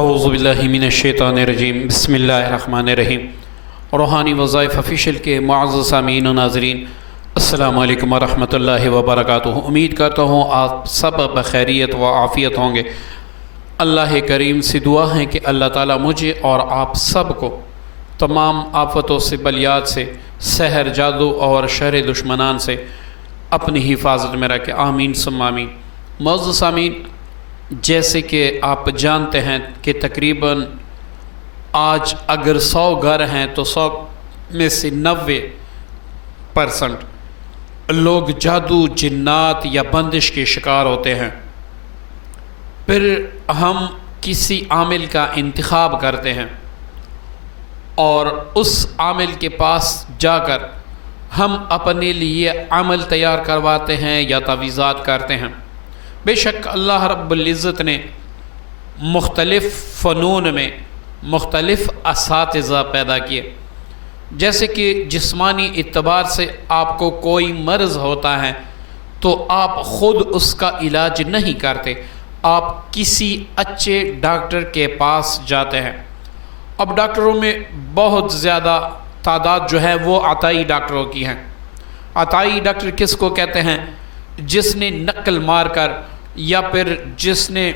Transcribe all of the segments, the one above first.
اعوذ باللہ من الشیطان الرجیم، بسم اللہ الرحمن الرحیم۔ روحانی وظائف آفیشیل کے معزز سامعین و ناظرین، السلام علیکم ورحمۃ اللہ وبرکاتہ۔ امید کرتا ہوں آپ سب بخیریت و عافیت ہوں گے۔ اللہ کریم سے دعا ہے کہ اللہ تعالیٰ مجھے اور آپ سب کو تمام آفتوں سے، بلیات سے، سحر، جادو اور شر دشمنان سے اپنی حفاظت میں رکھے، آمین ثم آمین۔ معزز سامعین، جیسے کہ آپ جانتے ہیں کہ تقریباً آج اگر 100 گھر ہیں تو 100 میں سے 90% لوگ جادو، جنات یا بندش کے شکار ہوتے ہیں۔ پھر ہم کسی عامل کا انتخاب کرتے ہیں اور اس عامل کے پاس جا کر ہم اپنے لیے عمل تیار کرواتے ہیں یا تعویذات کرتے ہیں۔ بے شک اللہ رب العزت نے مختلف فنون میں مختلف اساتذہ پیدا کیے۔ جیسے کہ جسمانی اعتبار سے آپ کو کوئی مرض ہوتا ہے تو آپ خود اس کا علاج نہیں کرتے، آپ کسی اچھے ڈاکٹر کے پاس جاتے ہیں۔ اب ڈاکٹروں میں بہت زیادہ تعداد جو ہے وہ عطائی ڈاکٹروں کی ہیں۔ عطائی ڈاکٹر کس کو کہتے ہیں؟ جس نے نقل مار کر یا پھر جس نے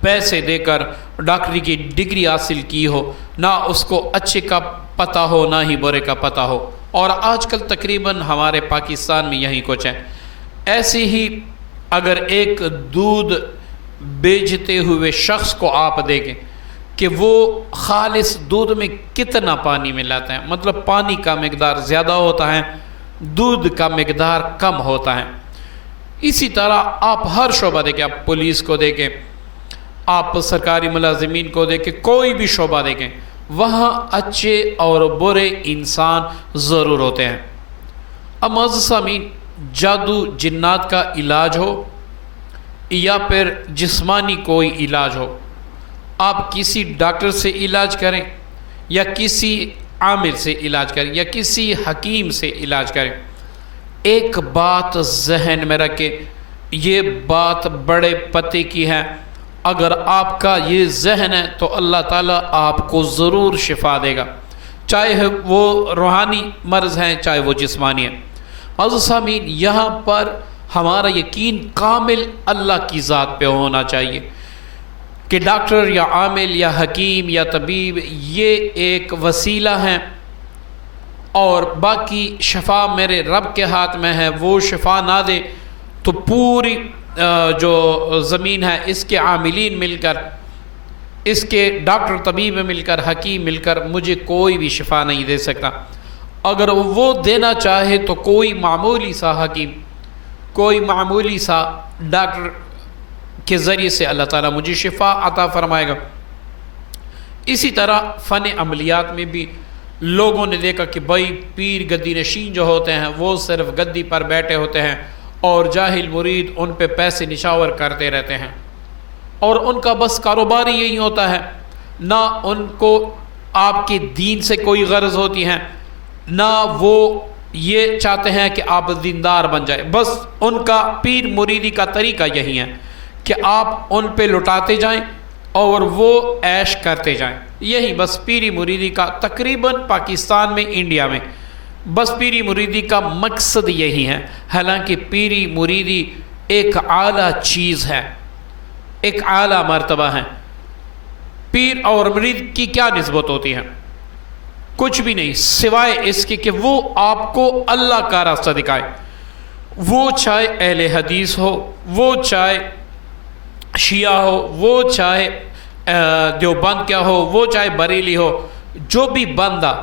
پیسے دے کر ڈاکٹری کی ڈگری حاصل کی ہو، نہ اس کو اچھے کا پتہ ہو نہ ہی برے کا پتہ ہو، اور آج کل تقریباً ہمارے پاکستان میں یہی کچھ ہے۔ ایسے ہی اگر ایک دودھ بیچتے ہوئے شخص کو آپ دیکھیں کہ وہ خالص دودھ میں کتنا پانی ملاتا ہے، مطلب پانی کا مقدار زیادہ ہوتا ہے، دودھ کا مقدار کم ہوتا ہے۔ اسی طرح آپ ہر شعبہ دیکھیں، آپ پولیس کو دیکھیں، آپ سرکاری ملازمین کو دیکھیں، کوئی بھی شعبہ دیکھیں، وہاں اچھے اور برے انسان ضرور ہوتے ہیں۔ اب معزز سامعین، جادو جنات کا علاج ہو یا پھر جسمانی کوئی علاج ہو، آپ کسی ڈاکٹر سے علاج کریں یا کسی عامل سے علاج کریں یا کسی حکیم سے علاج کریں، ایک بات ذہن میں رکھیں، یہ بات بڑے پتے کی ہے۔ اگر آپ کا یہ ذہن ہے تو اللہ تعالیٰ آپ کو ضرور شفا دے گا، چاہے وہ روحانی مرض ہیں چاہے وہ جسمانی ہیں۔ معزز سامعین، یہاں پر ہمارا یقین کامل اللہ کی ذات پہ ہونا چاہیے کہ ڈاکٹر یا عامل یا حکیم یا طبیب یہ ایک وسیلہ ہیں اور باقی شفا میرے رب کے ہاتھ میں ہے۔ وہ شفا نہ دے تو پوری جو زمین ہے اس کے عاملین مل کر، اس کے ڈاکٹر طبیب مل کر، حکیم مل کر مجھے کوئی بھی شفا نہیں دے سکتا۔ اگر وہ دینا چاہے تو کوئی معمولی سا حکیم، کوئی معمولی سا ڈاکٹر کے ذریعے سے اللہ تعالیٰ مجھے شفا عطا فرمائے گا۔ اسی طرح فن عملیات میں بھی لوگوں نے دیکھا کہ بھائی پیر گدی نشین جو ہوتے ہیں وہ صرف گدی پر بیٹھے ہوتے ہیں اور جاہل مرید ان پہ پیسے نشاور کرتے رہتے ہیں، اور ان کا بس کاروبار ہی یہی ہوتا ہے، نہ ان کو آپ کے دین سے کوئی غرض ہوتی ہے، نہ وہ یہ چاہتے ہیں کہ آپ دیندار بن جائیں، بس ان کا پیر مریدی کا طریقہ یہی ہے کہ آپ ان پہ لٹاتے جائیں اور وہ عیش کرتے جائیں۔ یہی بس پیری مریدی کا تقریباً پاکستان میں، انڈیا میں بس پیری مریدی کا مقصد یہی ہے۔ حالانکہ پیری مریدی ایک اعلیٰ چیز ہے، ایک اعلیٰ مرتبہ ہے۔ پیر اور مرید کی کیا نسبت ہوتی ہے؟ کچھ بھی نہیں، سوائے اس کے کہ وہ آپ کو اللہ کا راستہ دکھائے۔ وہ چاہے اہل حدیث ہو، وہ چاہے شیعہ ہو، وہ چاہے دیوبند کیا ہو، وہ چاہے بریلی ہو، جو بھی بندہ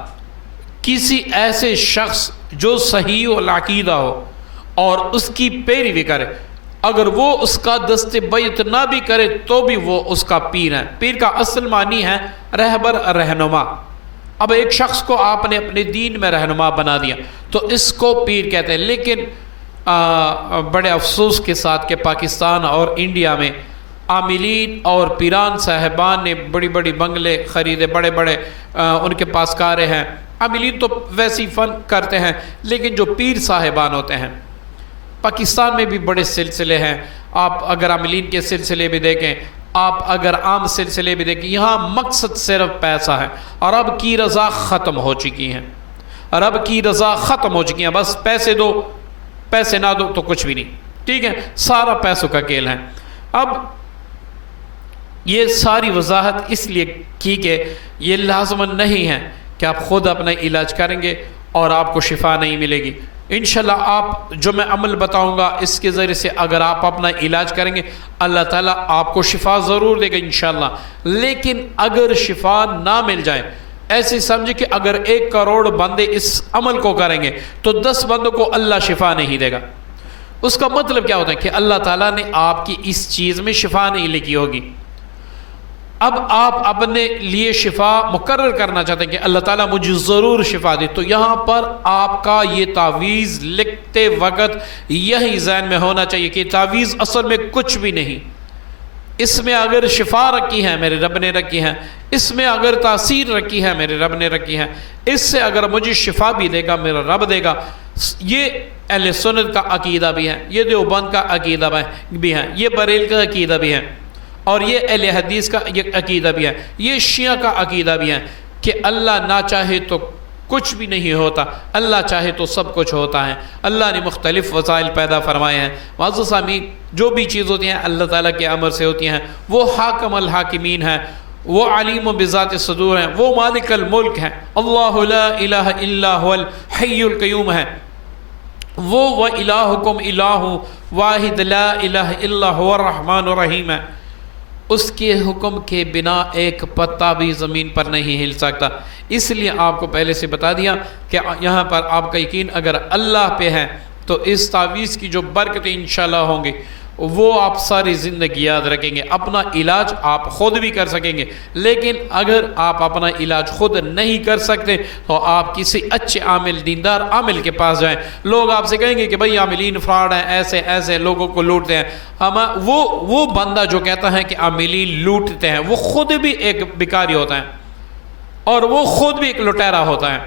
کسی ایسے شخص جو صحیح العقیدہ ہو اور اس کی پیروی کرے، اگر وہ اس کا دست بیعت نہ بھی کرے تو بھی وہ اس کا پیر ہے۔ پیر کا اصل معنی ہے رہبر، رہنما۔ اب ایک شخص کو آپ نے اپنے دین میں رہنما بنا دیا تو اس کو پیر کہتے ہیں۔ لیکن بڑے افسوس کے ساتھ کہ پاکستان اور انڈیا میں عاملین اور پیران صاحبان نے بڑی بڑی بنگلے خریدے، بڑے بڑے ان کے پاس کاریں ہیں۔ عاملین تو ویسی فن کرتے ہیں، لیکن جو پیر صاحبان ہوتے ہیں پاکستان میں بھی بڑے سلسلے ہیں۔ آپ اگر عاملین کے سلسلے میں دیکھیں آپ اگر عام سلسلے بھی دیکھیں، یہاں مقصد صرف پیسہ ہے، اور رب کی رضا ختم ہو چکی ہے، رب کی رضا ختم ہو چکی ہے، بس پیسے دو، پیسے نہ دو تو کچھ بھی نہیں، ٹھیک ہے، سارا پیسوں کا کھیل ہے۔ اب یہ ساری وضاحت اس لیے کی کہ یہ لازماً نہیں ہے کہ آپ خود اپنا علاج کریں گے اور آپ کو شفا نہیں ملے گی۔ انشاءاللہ آپ جو میں عمل بتاؤں گا اس کے ذریعے سے اگر آپ اپنا علاج کریں گے، اللہ تعالیٰ آپ کو شفا ضرور دے گا انشاءاللہ۔ لیکن اگر شفا نہ مل جائے، ایسے سمجھے کہ اگر 1 کروڑ بندے اس عمل کو کریں گے تو 10 بندوں کو اللہ شفا نہیں دے گا۔ اس کا مطلب کیا ہوتا ہے کہ اللہ تعالیٰ نے آپ کی اس چیز میں شفا نہیں لکھی ہوگی۔ اب آپ اپنے لیے شفا مقرر کرنا چاہتے ہیں کہ اللہ تعالیٰ مجھے ضرور شفا دے، تو یہاں پر آپ کا یہ تعویذ لکھتے وقت یہی ذہن میں ہونا چاہیے کہ تعویذ اصل میں کچھ بھی نہیں، اس میں اگر شفا رکھی ہے میرے رب نے رکھی ہے، اس میں اگر تاثیر رکھی ہے میرے رب نے رکھی ہے، اس سے اگر مجھے شفا بھی دے گا میرا رب دے گا۔ یہ اہل سنت کا عقیدہ بھی ہے، یہ دیوبند کا عقیدہ بھی ہے، یہ بریل کا عقیدہ بھی ہے، اور یہ اہل حدیث کا یہ عقیدہ بھی ہے، یہ شیعہ کا عقیدہ بھی ہے کہ اللہ نہ چاہے تو کچھ بھی نہیں ہوتا، اللہ چاہے تو سب کچھ ہوتا ہے۔ اللہ نے مختلف وسائل پیدا فرمائے ہیں۔ معزز سامعین، جو بھی چیز ہوتی ہیں اللہ تعالیٰ کے امر سے ہوتی ہیں، وہ حاکم الحاکمین ہیں، وہ علیم بذات الصدور ہیں، وہ مالک الملک ہیں، اللہ لا الہ الا هو الحی القیوم ہے، وہ وَإِلَٰهُكُمْ إِلَٰهٌ واحد لا الہ الا هو الرحمن الرحیم ہے۔ اس کے حکم کے بنا ایک پتا بھی زمین پر نہیں ہل سکتا۔ اس لیے آپ کو پہلے سے بتا دیا کہ یہاں پر آپ کا یقین اگر اللہ پہ ہے تو اس تعویذ کی جو برکتیں انشاءاللہ ہوں گی وہ آپ ساری زندگی یاد رکھیں گے۔ اپنا علاج آپ خود بھی کر سکیں گے، لیکن اگر آپ اپنا علاج خود نہیں کر سکتے تو آپ کسی اچھے عامل، دیندار عامل کے پاس جائیں۔ لوگ آپ سے کہیں گے کہ بھئی عاملین فراڈ ہیں، ایسے ایسے لوگوں کو لوٹتے ہیں۔ وہ بندہ جو کہتا ہے کہ عاملین لوٹتے ہیں وہ خود بھی ایک بھکاری ہوتا ہے اور وہ خود بھی ایک لٹیرا ہوتا ہے۔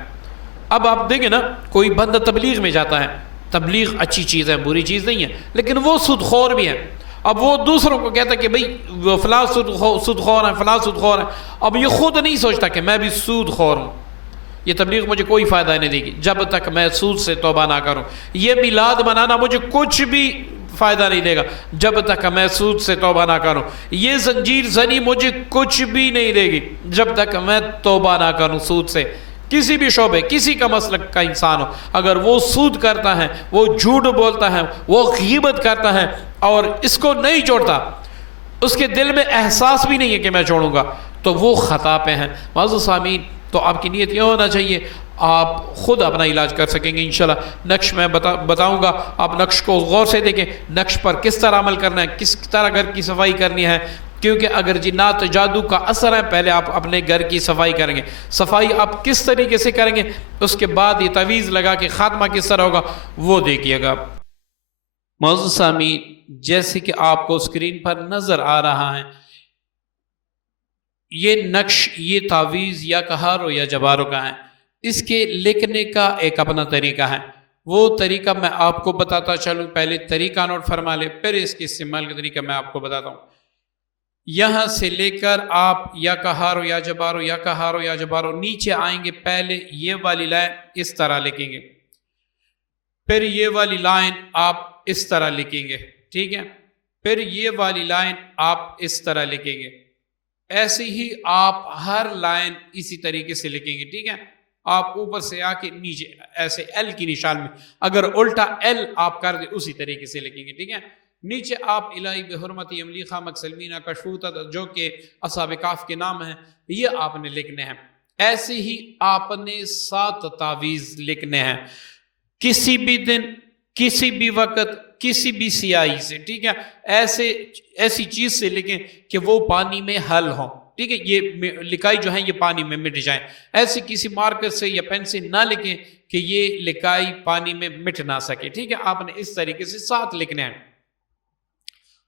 اب آپ دیکھیں نا، کوئی بندہ تبلیغ میں جاتا ہے، تبلیغ اچھی چیز ہے، بری چیز نہیں ہے، لیکن وہ سود خور بھی ہے۔ اب وہ دوسروں کو کہتا ہے کہ بھئی فلاں سود خور ہیں، فلاں سود خور ہیں، اب یہ خود نہیں سوچتا کہ میں بھی سود خور ہوں، یہ تبلیغ مجھے کوئی فائدہ نہیں دے گی جب تک میں سود سے توبہ نہ کروں، یہ میلاد منانا مجھے کچھ بھی فائدہ نہیں دے گا جب تک میں سود سے توبہ نہ کروں، یہ زنجیر زنی مجھے کچھ بھی نہیں دے گی جب تک میں توبہ نہ کروں سود سے۔ کسی بھی شعبے، کسی کا مسلک کا انسان ہو، اگر وہ سود کرتا ہے، وہ جھوٹ بولتا ہے، وہ غیبت کرتا ہے اور اس کو نہیں چھوڑتا، اس کے دل میں احساس بھی نہیں ہے کہ میں چھوڑوں گا، تو وہ خطا پہ ہیں۔ معزز سامعین، تو آپ کی نیت یہ ہونا چاہیے آپ خود اپنا علاج کر سکیں گے انشاءاللہ۔ نقش میں بتاؤں گا، آپ نقش کو غور سے دیکھیں، نقش پر کس طرح عمل کرنا ہے، کس طرح گھر کی صفائی کرنی ہے، کیونکہ اگر جنات جادو کا اثر ہے پہلے آپ اپنے گھر کی صفائی کریں گے، صفائی آپ کس طریقے سے کریں گے، اس کے بعد یہ تعویذ لگا کے خاتمہ کس طرح ہوگا وہ دیکھیے گا۔ معزز سامعین، جیسے کہ آپ کو اسکرین پر نظر آ رہا ہے، یہ نقش، یہ تعویذ یا کہارو یا جبارو کا ہے، اس کے لکھنے کا ایک اپنا طریقہ ہے، وہ طریقہ میں آپ کو بتاتا چلوں، پہلے طریقہ نوٹ فرما لے، پھر اس کے استعمال کا طریقہ میں آپ کو بتاتا ہوں۔ یہاں سے لے کر آپ یا کہارو یا جبارو یا کہارو یا جبارو نیچے آئیں گے، پہلے یہ والی لائن اس طرح لکھیں گے، پھر یہ والی لائن آپ اس طرح لکھیں گے، ٹھیک ہے، پھر یہ والی لائن آپ اس طرح لکھیں گے، ایسے ہی آپ ہر لائن اسی طریقے سے لکھیں گے، ٹھیک ہے۔ آپ اوپر سے آ کے نیچے ایسے ایل کی نشان میں اگر الٹا ایل آپ کر دیں اسی طریقے سے لکھیں گے، ٹھیک ہے۔ نیچے آپ الہی بحرمتی املیخہ مکسلمینہ کشفوتا جو کہ اصحاب کہف کے نام ہیں، یہ آپ نے لکھنے ہیں۔ ایسے ہی آپ نے 7 تعویذ لکھنے ہیں، کسی بھی دن، کسی بھی وقت، کسی بھی سیاہی سے، ٹھیک ہے، ایسی چیز سے لکھیں کہ وہ پانی میں حل ہوں، ٹھیک ہے، یہ لکھائی جو ہے یہ پانی میں مٹ جائیں، ایسے کسی مارکر سے یا پین سے نہ لکھیں کہ یہ لکھائی پانی میں مٹ نہ سکے، ٹھیک ہے۔ آپ نے اس طریقے سے 7 لکھنے ہیں۔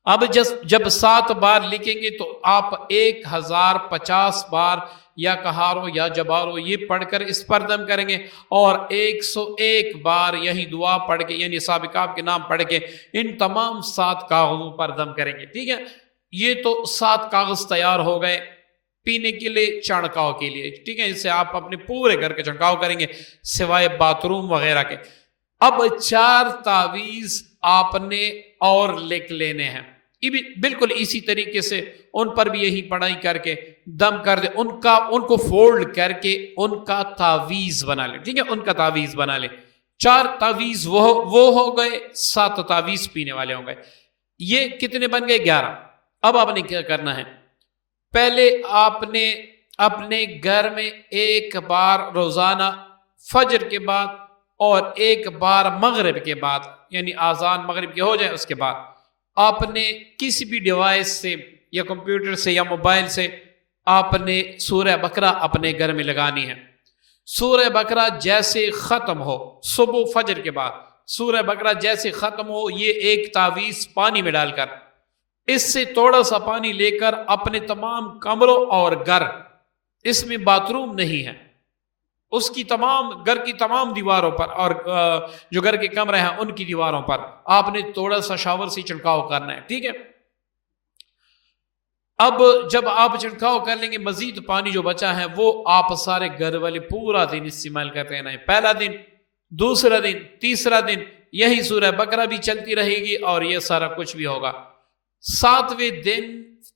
اب جب 7 بار لکھیں گے تو آپ 1050 بار یا کہارو یا جبارو یہ پڑھ کر اس پر دم کریں گے، اور 101 بار یہی دعا پڑھ کے، یعنی اصحاب کہف کے نام پڑھ کے ان تمام 7 کاغذوں پر دم کریں گے، ٹھیک ہے۔ یہ تو 7 کاغذ تیار ہو گئے پینے کے لیے، چھڑکاؤ کے لیے، ٹھیک ہے، اس سے آپ اپنے پورے گھر کا چھڑکاؤ کریں گے سوائے باتھ روم وغیرہ کے۔ اب 4 تعویذ آپ نے اور لکھ لینے ہیں، یہ بھی بالکل اسی طریقے سے ان پر بھی یہی پڑھائی کر کے دم کر دے، ان کو فولڈ کر کے ان کا تعویذ بنا لیں، ٹھیک ہے، ان کا تعویذ بنا لیں۔ 4 تعویذ وہ ہو گئے، 7 تعویذ پینے والے ہو گئے۔ یہ کتنے بن گئے؟ 11۔ اب آپ نے کیا کرنا ہے، پہلے آپ نے اپنے گھر میں ایک بار روزانہ فجر کے بعد اور ایک بار مغرب کے بعد، یعنی آذان مغرب کے ہو جائے اس کے بعد، آپ نے کسی بھی ڈیوائس سے یا کمپیوٹر سے یا موبائل سے آپ نے سورہ بقرہ اپنے گھر میں لگانی ہے۔ سورہ بقرہ جیسے ختم ہو، صبح فجر کے بعد سورہ بقرہ جیسے ختم ہو، یہ ایک تعویذ پانی میں ڈال کر، اس سے تھوڑا سا پانی لے کر اپنے تمام کمروں اور گھر، اس میں باتھ روم نہیں ہے، اس کی تمام گھر کی تمام دیواروں پر اور جو گھر کے کمرے ہیں ان کی دیواروں پر آپ نے تھوڑا سا شاور سے چھڑکاؤ کرنا ہے، ٹھیک ہے۔ اب جب آپ چھڑکاؤ کر لیں گے، مزید پانی جو بچا ہے وہ آپ سارے گھر والے پورا دن استعمال کرتے رہیں، پہلا دن، دوسرا دن، تیسرا دن، یہی سورہ بقرہ بھی چلتی رہے گی اور یہ سارا کچھ بھی ہوگا۔ 7ویں دن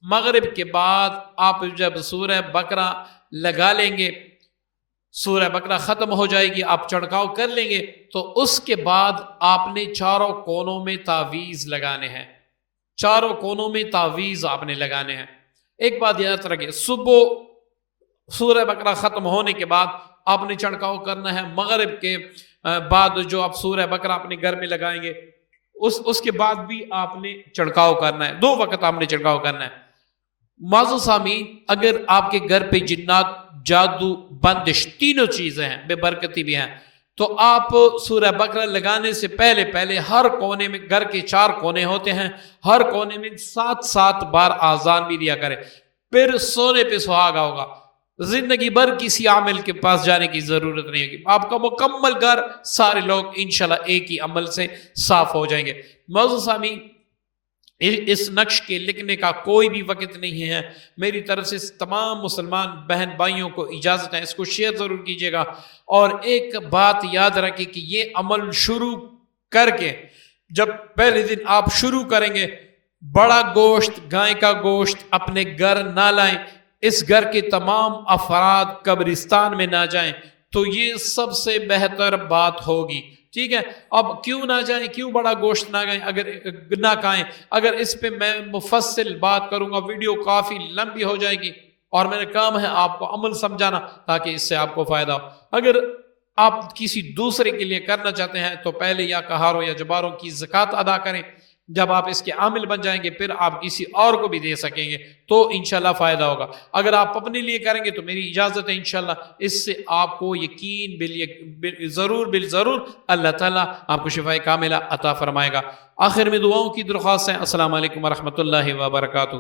مغرب کے بعد آپ جب سورہ بقرہ لگا لیں گے، سورہ بقرہ ختم ہو جائے گی، آپ چھڑکاؤ کر لیں گے، تو اس کے بعد آپ نے چاروں کونوں میں تعویذ لگانے ہیں، چاروں کونوں میں تعویذ آپ نے لگانے ہیں۔ ایک بات یاد رکھیں، صبح سورہ بقرہ ختم ہونے کے بعد آپ نے چھڑکاؤ کرنا ہے، مغرب کے بعد جو آپ سورہ بقرہ اپنے گھر میں لگائیں گے اس کے بعد بھی آپ نے چھڑکاؤ کرنا ہے، 2 وقت آپ نے چھڑکاؤ کرنا ہے۔ معزز سامعین، اگر آپ کے گھر پہ جنات، جادو، بندش تینوں چیزیں ہیں، بے برکتی بھی ہیں، تو آپ سورہ بقرہ لگانے سے پہلے ہر کونے میں، گھر کے 4 کونے ہوتے ہیں، ہر کونے میں 7 بار آذان بھی دیا کرے، پھر سونے پہ سہاگا ہوگا، زندگی بھر کسی عامل کے پاس جانے کی ضرورت نہیں ہوگی، آپ کا مکمل گھر، سارے لوگ انشاءاللہ ایک ہی عمل سے صاف ہو جائیں گے۔ معزز سامعین، اس نقش کے لکھنے کا کوئی بھی وقت نہیں ہے، میری طرف سے تمام مسلمان بہن بھائیوں کو اجازت ہے، اس کو شیئر ضرور کیجیے گا، اور ایک بات یاد رکھیں کہ یہ عمل شروع کر کے جب پہلے دن آپ شروع کریں گے، بڑا گوشت، گائے کا گوشت اپنے گھر نہ لائیں، اس گھر کے تمام افراد قبرستان میں نہ جائیں، تو یہ سب سے بہتر بات ہوگی، ٹھیک ہے۔ اب کیوں نہ جائیں، کیوں بڑا گوشت نہ گائیں، اگر نہ کھائیں، اگر اس پہ میں مفصل بات کروں گا، ویڈیو کافی لمبی ہو جائے گی، اور میرا کام ہے آپ کو عمل سمجھانا تاکہ اس سے آپ کو فائدہ ہو۔ اگر آپ کسی دوسرے کے لیے کرنا چاہتے ہیں تو پہلے یا کہاروں یا جباروں کی زکوٰۃ ادا کریں، جب آپ اس کے عامل بن جائیں گے پھر آپ کسی اور کو بھی دے سکیں گے تو انشاءاللہ فائدہ ہوگا۔ اگر آپ اپنے لیے کریں گے تو میری اجازت ہے انشاءاللہ اس سے آپ کو یقین ضرور اللہ تعالیٰ آپ کو شفائے کاملہ عطا فرمائے گا۔ آخر میں دعاؤں کی درخواست ہے۔ السلام علیکم ورحمۃ اللہ وبرکاتہ۔